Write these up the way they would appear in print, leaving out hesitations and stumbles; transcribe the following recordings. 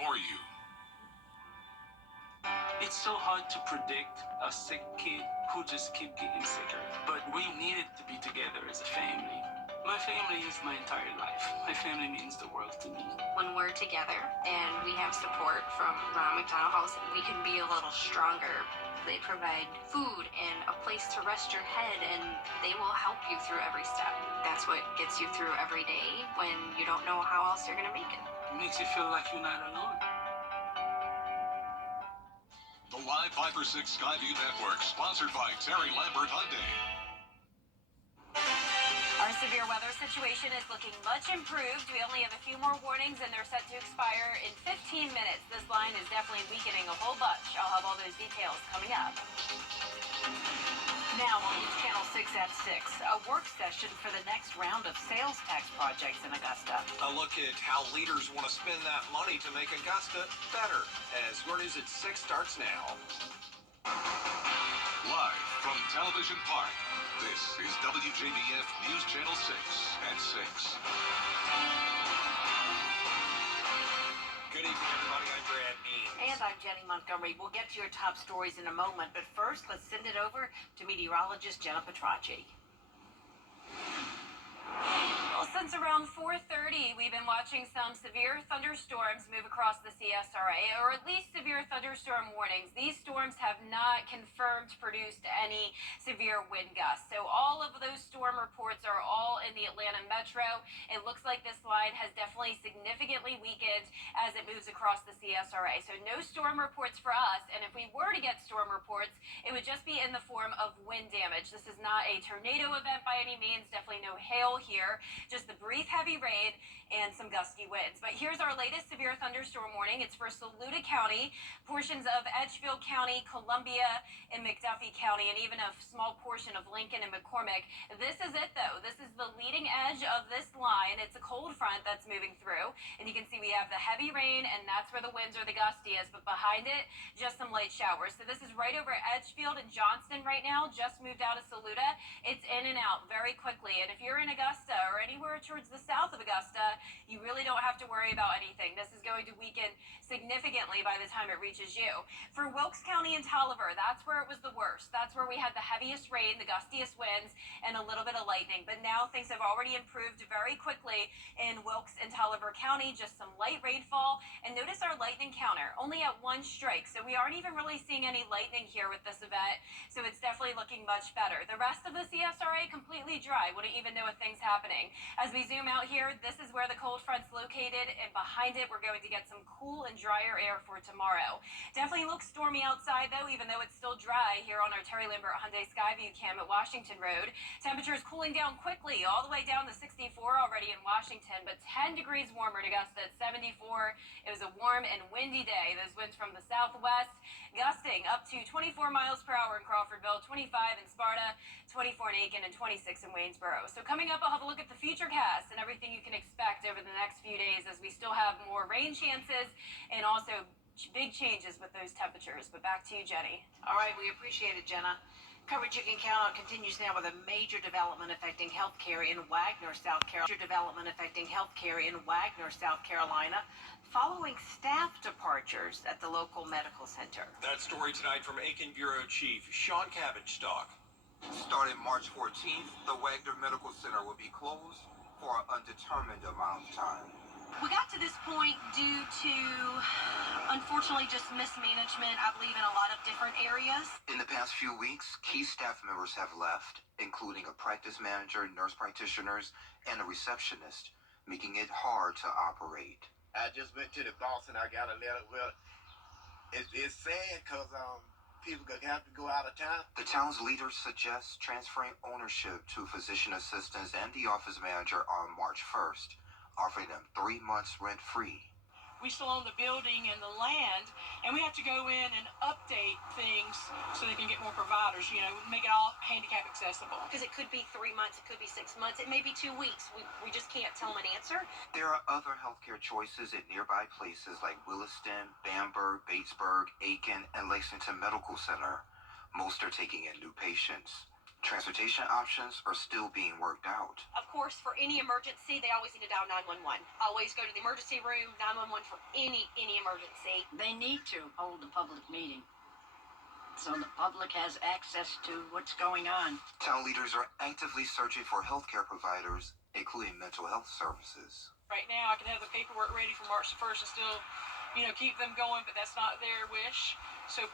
for you. It's so hard to predict a sick kid who just keep getting sicker. But we needed to be together as a family. My family is my entire life. My family means the world to me. When we're together and we have support from Ronald McDonald House, we can be a little stronger. They provide food and a place to rest your head, and they will help you through every step. That's what gets you through every day when you don't know how else you're going to make it. It makes you feel like you're not alone. The Live 5 for 6 Skyview Network, sponsored by Terry Lambert Hyundai. Our severe weather situation is looking much improved. We only have a few more warnings, and they're set to expire in 15 minutes. This line is definitely weakening a whole bunch. I'll have all those details coming up. Now on Channel 6 at 6, a work session for the next round of sales tax projects in Augusta. A look at how leaders want to spend that money to make Augusta better. As Your News at 6 starts now. Live from Television Park, this is WJBF News Channel 6 at 6. Good evening, everybody. I'm Brad Means. And I'm Jenny Montgomery. We'll get to your top stories in a moment, but first, let's send it over to meteorologist Jenna Petracci. Well, since around 4:30, we've been watching some severe thunderstorms move across the CSRA, or at least severe thunderstorm warnings. These storms have not confirmed produced any severe wind gusts. So all of those storm reports are all in the Atlanta metro. It looks like this line has definitely significantly weakened as it moves across the CSRA. So no storm reports for us. And if we were to get storm reports, it would just be in the form of wind damage. This is not a tornado event by any means. Definitely no hail here. Just the brief heavy rain and some gusty winds. But here's our latest severe thunderstorm warning. It's for Saluda County, portions of Edgefield County, Columbia, and McDuffie County, and even a small portion of Lincoln and McCormick. This is it, though. This is the leading edge of this line. It's a cold front that's moving through, and you can see we have the heavy rain, and that's where the winds are the gustiest, but behind it, just some light showers. So this is right over Edgefield and Johnston right now, just moved out of Saluda. It's in and out very quickly, and if you're in Augusta or anywhere towards the south of Augusta, you really don't have to worry about anything. This is going to weaken significantly by the time it reaches you. For Wilkes County and Tolliver, that's where it was the worst. That's where we had the heaviest rain, the gustiest winds, and a little bit of lightning. But now things have already improved very quickly in Wilkes and Tolliver County, just some light rainfall. And notice our lightning counter, only at 1 strike. So we aren't even really seeing any lightning here with this event. So it's definitely looking much better. The rest of the CSRA completely dry. Wouldn't even know a thing's happening. As we zoom out here, this is where the cold front's located, and behind it, we're going to get some cool and drier air for tomorrow. Definitely looks stormy outside, though, even though it's still dry here on our Terry Lambert Hyundai Skyview cam at Washington Road. Temperatures cooling down quickly, all the way down to 64 already in Washington, but 10 degrees warmer in Augusta at 74. It was a warm and windy day. Those winds from the southwest, gusting up to 24 miles per hour in Crawfordville, 25 in Sparta, 24 in Aiken, and 26 in Waynesboro. So coming up, I'll have a look at the futurecast and everything you can expect over the next few days as we still have more rain chances and also big changes with those temperatures. But back to you, Jenny. All right, we appreciate it, Jenna. Coverage you can count on continues now with a major development affecting healthcare in Wagner, South Carolina, following staff departures at the local medical center. That story tonight from Aiken Bureau Chief Sean Cabbage-Stock. Starting March 14th, the Wagner Medical Center will be closed for an undetermined amount of time. We got to this point due to, unfortunately, just mismanagement, I believe, in a lot of different areas. In the past few weeks, key staff members have left, including a practice manager, nurse practitioners, and a receptionist, making it hard to operate. I just went to the boss and I got a letter. Well, it's sad because people could have to go out of town. The town's leaders suggest transferring ownership to physician assistants and the office manager on March 1st, offering them 3 months rent-free. We still own the building and the land, and we have to go in and update things so they can get more providers, make it all handicap accessible. Because it could be 3 months, it could be 6 months, it may be 2 weeks. We just can't tell them an answer. There are other healthcare choices at nearby places like Williston, Bamberg, Batesburg, Aiken, and Lexington Medical Center. Most are taking in new patients. Transportation options are still being worked out. Of course, for any emergency, they always need to dial 911. Always go to the emergency room, 911 for any emergency. They need to hold a public meeting so the public has access to what's going on. Town leaders are actively searching for healthcare providers, including mental health services. Right now, I can have the paperwork ready for March the 1st and still, keep them going, but that's not their wish. So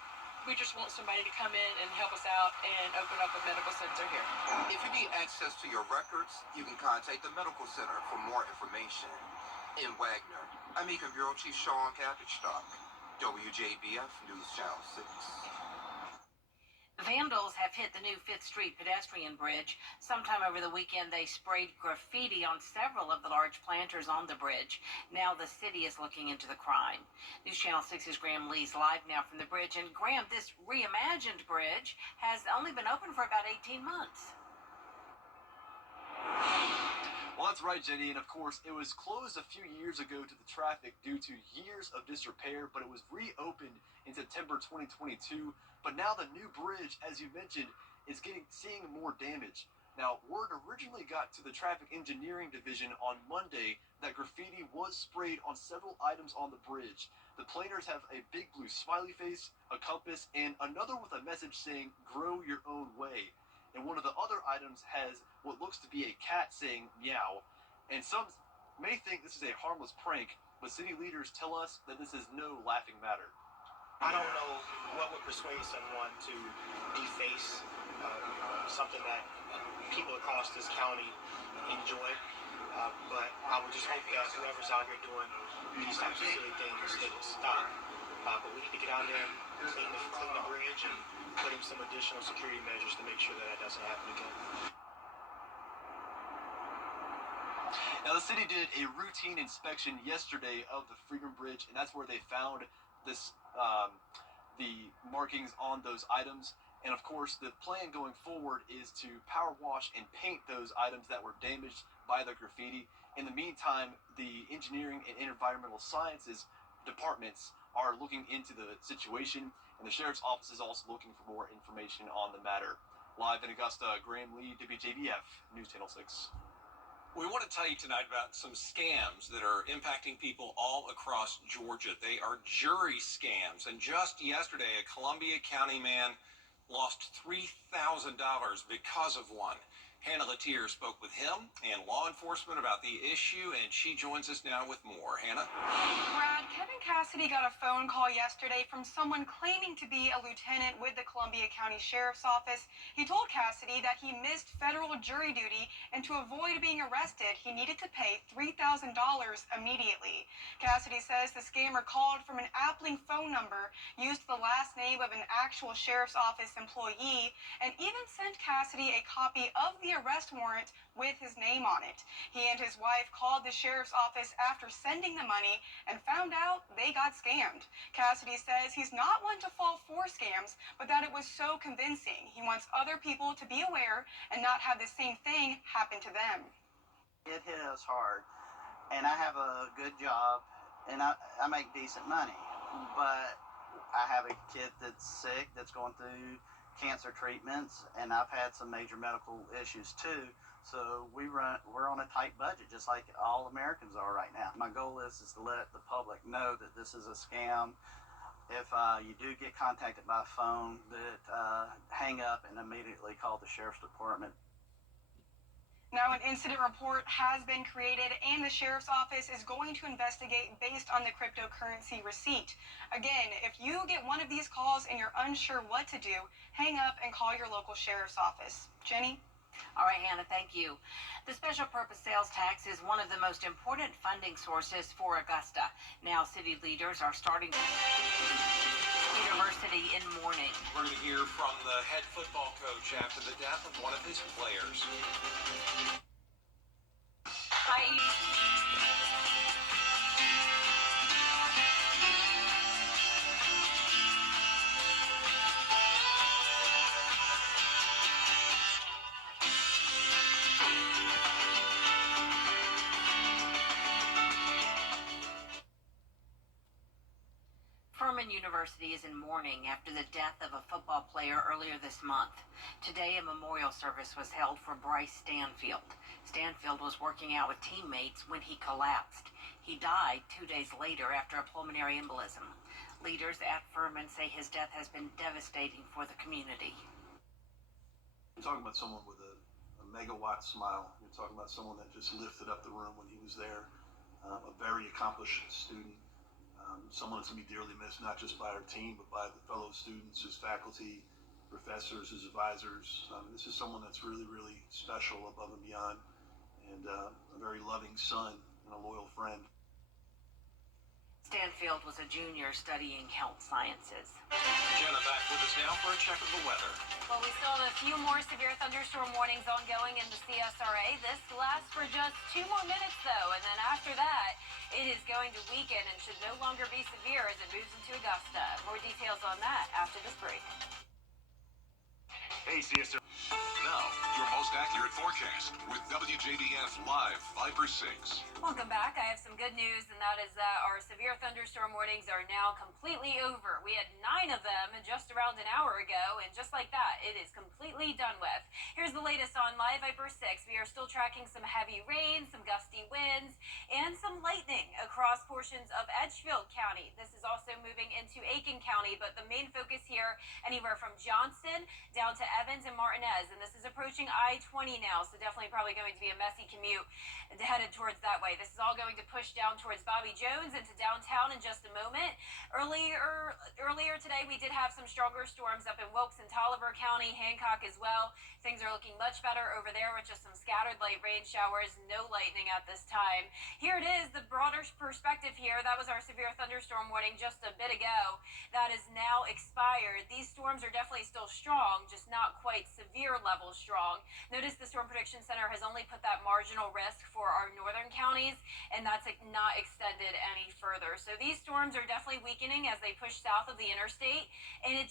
we just want somebody to come in and help us out and open up a medical center here. If you need access to your records, you can contact the medical center for more information. In Wagner, I'm Econ Bureau Chief Sean Cabbage-Stock, WJBF News Channel 6. Vandals have hit the new 5th Street pedestrian bridge. Sometime over the weekend, they sprayed graffiti on several of the large planters on the bridge. Now the city is looking into the crime. News Channel 6's Graham Lee's live now from the bridge. And Graham, this reimagined bridge has only been open for about 18 months. Well, that's right, Jenny, and of course, it was closed a few years ago to the traffic due to years of disrepair, but it was reopened in September 2022. But now the new bridge, as you mentioned, is seeing more damage. Now, word originally got to the Traffic Engineering Division on Monday that graffiti was sprayed on several items on the bridge. The planters have a big blue smiley face, a compass, and another with a message saying, "Grow your own way." And one of the other items has what looks to be a cat saying meow. And some may think this is a harmless prank, but city leaders tell us that this is no laughing matter. I don't know what would persuade someone to deface something that people across this county enjoy, but I would just hope that whoever's out here doing these types of silly things, they will stop. But we need to get out there, clean the bridge, and put in some additional security measures to make sure that doesn't happen again. Now, the city did a routine inspection yesterday of the Freedom Bridge, and that's where they found this, the markings on those items. And of course, the plan going forward is to power wash and paint those items that were damaged by the graffiti. In the meantime, the engineering and environmental sciences departments are looking into the situation, and the sheriff's office is also looking for more information on the matter. Live in Augusta, Graham Lee, WJBF, News Channel 6. We want to tell you tonight about some scams that are impacting people all across Georgia. They are jury scams. And just yesterday, a Columbia County man lost $3,000 because of one. Hannah Latier spoke with him and law enforcement about the issue, and she joins us now with more. Hannah? Brad, Kevin Cassidy got a phone call yesterday from someone claiming to be a lieutenant with the Columbia County Sheriff's Office. He told Cassidy that he missed federal jury duty, and to avoid being arrested, he needed to pay $3,000 immediately. Cassidy says the scammer called from an Appling phone number, used the last name of an actual Sheriff's Office employee, and even sent Cassidy a copy of the arrest warrant with his name on it. He and his wife called the sheriff's office after sending the money and found out they got scammed. Cassidy says he's not one to fall for scams, but that it was so convincing. He wants other people to be aware and not have the same thing happen to them. It hit us hard, and I have a good job, and I make decent money, but I have a kid that's sick, that's going through cancer treatments, and I've had some major medical issues too. So we're on a tight budget, just like all Americans are right now. My goal is to let the public know that this is a scam. If you do get contacted by phone, that hang up and immediately call the sheriff's department. Now, an incident report has been created, and the sheriff's office is going to investigate based on the cryptocurrency receipt. Again, if you get one of these calls and you're unsure what to do, hang up and call your local sheriff's office. Jenny? All right, Hannah, thank you. The special purpose sales tax is one of the most important funding sources for Augusta. Now, city leaders are starting University in mourning. We're going to hear from the head football coach after the death of one of his players. Furman University is in mourning after the death of a football player earlier this month. Today, a memorial service was held for Bryce Stanfield. Stanfield was working out with teammates when he collapsed. He died 2 days later after a pulmonary embolism. Leaders at Furman say his death has been devastating for the community. You're talking about someone with a megawatt smile. You're talking about someone that just lifted up the room when he was there. A very accomplished student. Someone that's going to be dearly missed, not just by our team, but by the fellow students, his faculty, professors, his advisors. This is someone that's really, really special above and beyond, and a very loving son and a loyal friend. Stanfield was a junior studying health sciences. Jenna back with us now for a check of the weather. Well, we still have a few more severe thunderstorm warnings ongoing in the CSRA. This lasts for just 2 more minutes, though, and then after that, it is going to weaken and should no longer be severe as it moves into Augusta. More details on that after this break. Hey, CSR. Now, your most accurate forecast with WJBF Live Viper 6. Welcome back. I have some good news, and that is that our severe thunderstorm warnings are now completely over. We had 9 of them just around an hour ago, and just like that, it is completely done with. Here's the latest on Live Viper 6. We are still tracking some heavy rain, some gusty winds, and some lightning across portions of Edgefield County. This is also moving into Aiken County, but the main focus here, anywhere from Johnston down to Evans and Martinez, and this is approaching I-20 now, so definitely probably going to be a messy commute headed towards that way. This is all going to push down towards Bobby Jones into downtown in just a moment. Earlier today, we did have some stronger storms up in Wilkes and Tolliver County, Hancock as well. Things are looking much better over there with just some scattered light rain showers, no lightning at this time. Here it is, the broader perspective here. That was our severe thunderstorm warning just a bit ago. That is now expired. These storms are definitely still strong, just not quite severe level strong. Notice the Storm Prediction Center has only put that marginal risk for our northern counties, and that's not extended any further. So these storms are definitely weakening as they push south of the interstate, and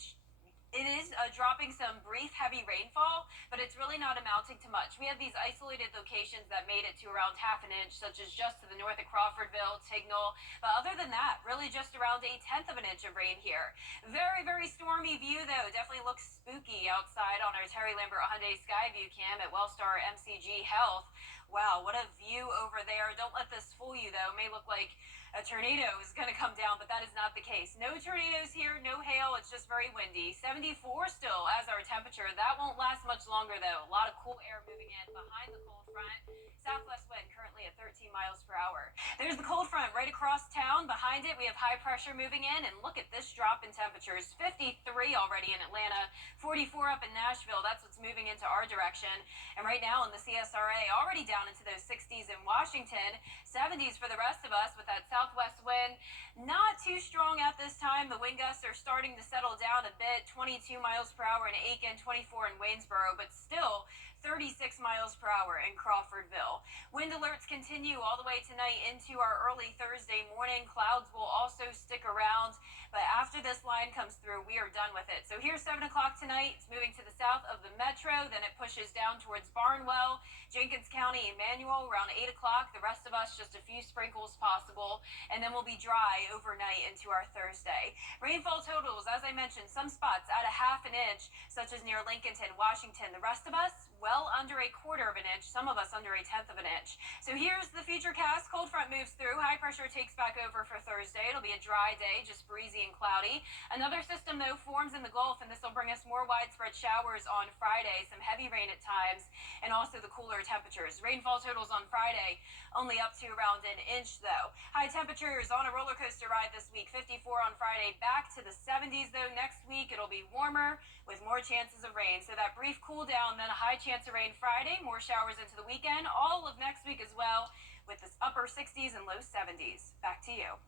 it is dropping some brief heavy rainfall, but it's really not amounting to much. We have these isolated locations that made it to around half an inch, such as just to the north of Crawfordville, Tignall. But other than that, really just around 1/10 of an inch of rain here. Very, very stormy view, though. Definitely looks spooky outside on our Terry Lambert Hyundai Skyview cam at Wellstar MCG Health. Wow, what a view over there. Don't let this fool you, though. It may look like a tornado is going to come down, but that is not the case. No tornadoes here, no hail. It's just very windy. 74 still as our temperature. That won't last much longer, though. A lot of cool air moving in behind the cold front. Southwest wind currently at 13 miles per hour. There's the cold front right across town. Behind it, we have high pressure moving in, and look at this drop in temperatures. 53 already in Atlanta, 44 up in Nashville. That's what's moving into our direction. And right now in the CSRA, already down into those 60s in Washington, 70s for the rest of us with that southwest wind. Not too strong at this time. The wind gusts are starting to settle down a bit. 22 miles per hour in Aiken, 24 in Waynesboro, but still 36 miles per hour in Crawfordville. Wind alerts continue all the way tonight into our early Thursday morning. Clouds will also stick around, but after this line comes through, we are done with it. So here's 7 o'clock tonight. It's moving to the south of the metro, then it pushes down towards Barnwell, Jenkins County, Emmanuel around 8 o'clock. The rest of us, just a few sprinkles possible, and then we'll be dry overnight into our Thursday. Rainfall totals, as I mentioned, some spots at 1/2 inch, such as near Lincolnton, Washington. The rest of us, well under 1/4 of an inch, some of us under 1/10 of an inch. So here's the futurecast. Cold front moves through. High pressure takes back over for Thursday. It'll be a dry day, just breezy and cloudy. Another system, though, forms in the Gulf, and this will bring us more widespread showers on Friday, some heavy rain at times, and also the cooler temperatures. Rainfall totals on Friday only up to around 1 inch, though. High temperatures on a roller coaster ride this week. 54 on Friday, back to the 70s, though. Next week, it'll be warmer with more chances of rain. So that brief cool down, then a high chance of rain Friday, more showers into the weekend, all of next week as well, with this upper 60s and low 70s. Back to you.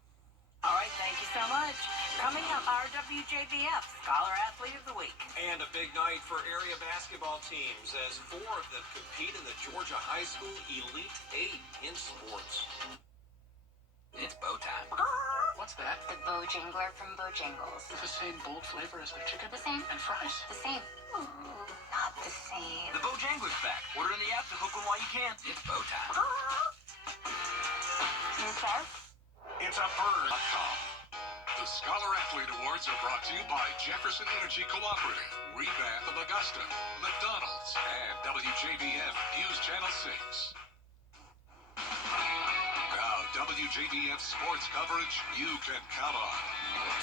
All right, thank you so much. Coming up, our WJBF Scholar Athlete of the Week. And a big night for area basketball teams as 4 of them compete in the Georgia High School Elite 8 in sports. It's bow time. What's that? The Bojangler from Bojangles. It's the same bold flavor as their chicken? The same. And fries? The same. Not the same. The Bojangler's back. Order in the app to hook 'em while you can. It's bow time. You sir? It's a bird.com. The Scholar Athlete Awards are brought to you by Jefferson Energy Cooperative, Rebath of Augusta, McDonald's, and WJBF News Channel 6. Now, WJBF sports coverage you can count on.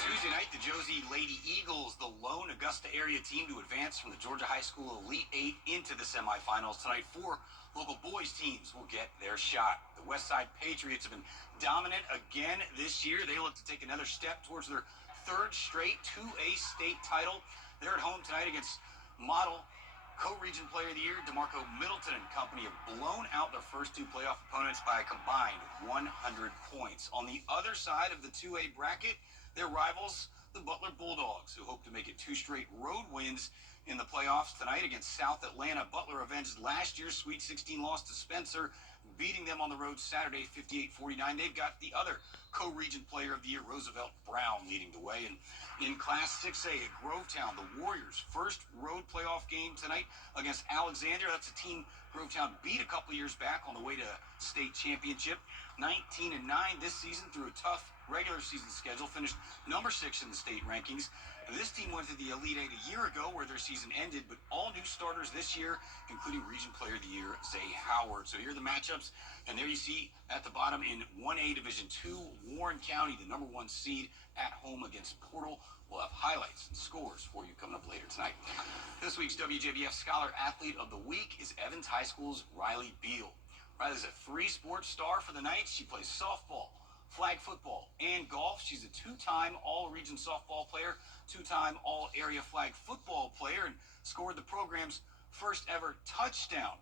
Tuesday night, the Josie Lady Eagles, the lone Augusta area team to advance from the Georgia High School Elite Eight into the semifinals. Tonight, 4 local boys teams will get their shot. The Westside Patriots have been dominant again this year. They look to take another step towards their 3rd straight 2A state title. They're at home tonight against Model. Co-Region Player of the Year, DeMarco Middleton and company have blown out their first 2 playoff opponents by a combined 100 points. On the other side of the 2A bracket, their rivals, the Butler Bulldogs, who hope to make it 2 straight road wins in the playoffs tonight against South Atlanta. Butler avenged last year's Sweet 16 loss to Spencer, beating them on the road Saturday 58-49. They've got the other co-region player of the year, Roosevelt Brown, leading the way. And in Class 6A at Grovetown, the Warriors' first road playoff game tonight against Alexander. That's a team Grovetown beat a couple years back on the way to state championship. 19-9 this season through a tough regular season schedule. Finished number 6 in the state rankings. And this team went to the Elite Eight a year ago where their season ended, but all new starters this year, including Region Player of the Year, Zay Howard. So here are the matchups. And there you see at the bottom in 1A Division 2, Warren County, the number 1 seed, at home against Portal. We'll have highlights and scores for you coming up later tonight. This week's WJBF Scholar Athlete of the Week is Evans High School's Riley Beal. Riley's a 3-sport star for the night. She plays softball, flag football, and golf. She's a 2-time All-Region softball player, 2-time All-Area flag football player, and scored the program's first ever touchdown.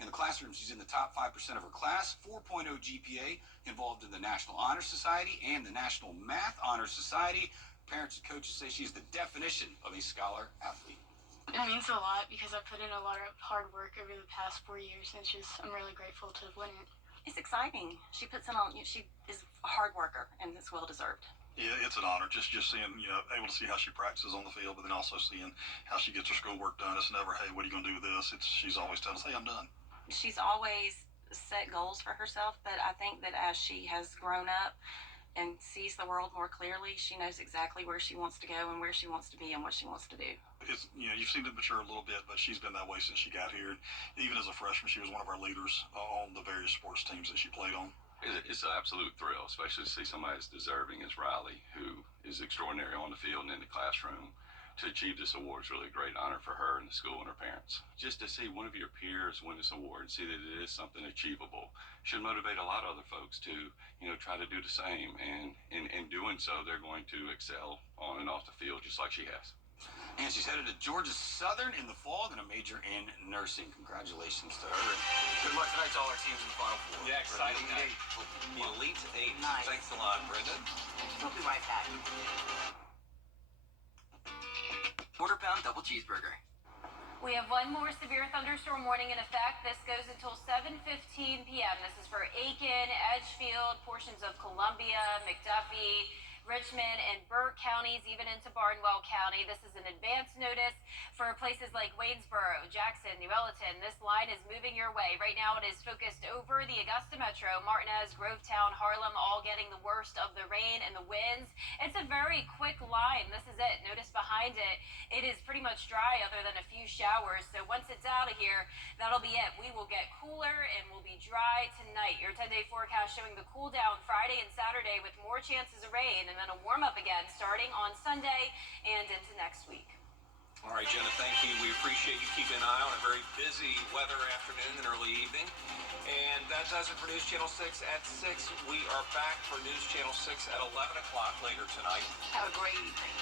In the classroom, she's in the top 5% of her class, 4.0 GPA, involved in the National Honor Society and the National Math Honor Society. Parents and coaches say she's the definition of a scholar athlete. It means a lot because I put in a lot of hard work over the past 4 years, and I'm really grateful to win it. It's exciting. She puts in on. She is a hard worker, and it's well deserved. Yeah, it's an honor just seeing, able to see how she practices on the field, but then also seeing how she gets her schoolwork done. It's never, hey, what are you going to do with this? She's always telling us, hey, I'm done. She's always set goals for herself, but I think that as she has grown up and sees the world more clearly, she knows exactly where she wants to go and where she wants to be and what she wants to do. It's, you've seen it mature a little bit, but she's been that way since she got here. Even as a freshman, she was one of our leaders on the various sports teams that she played on. It's an absolute thrill, especially to see somebody as deserving as Riley, who is extraordinary on the field and in the classroom. To achieve this award is really a great honor for her and the school and her parents. Just to see one of your peers win this award and see that it is something achievable should motivate a lot of other folks to, try to do the same. And in doing so, they're going to excel on and off the field just like she has. And she's headed to Georgia Southern in the fall and a major in nursing. Congratulations to her. And good luck tonight to all our teams in the Final Four. Yeah, exciting night. The Elite Eight. Nice. Thanks a lot, Brendan. We'll be right back. Quarter-pound double cheeseburger. We have one more severe thunderstorm warning in effect. This goes until 7:15 p.m. This is for Aiken, Edgefield, portions of Columbia, McDuffie, Richmond, and Burke counties, even into Barnwell County. This is an advance notice for places like Waynesboro, Jackson, New Elleton. This line is moving your way. Right now it is focused over the Augusta Metro, Martinez, Grovetown, Harlem, all getting the worst of the rain and the winds. It's a very quick line. This is it. Notice behind it, it is pretty much dry other than a few showers. So once it's out of here, that'll be it. We will get cooler and we'll be dry tonight. Your 10-day forecast showing the cool down Friday and Saturday with more chances of rain, and then a warm up again starting on Sunday and into next week. All right, Jenna, thank you. We appreciate you keeping an eye on a very busy weather afternoon and early evening. And that does it for News Channel 6 at 6. We are back for News Channel 6 at 11 o'clock later tonight. Have a great evening.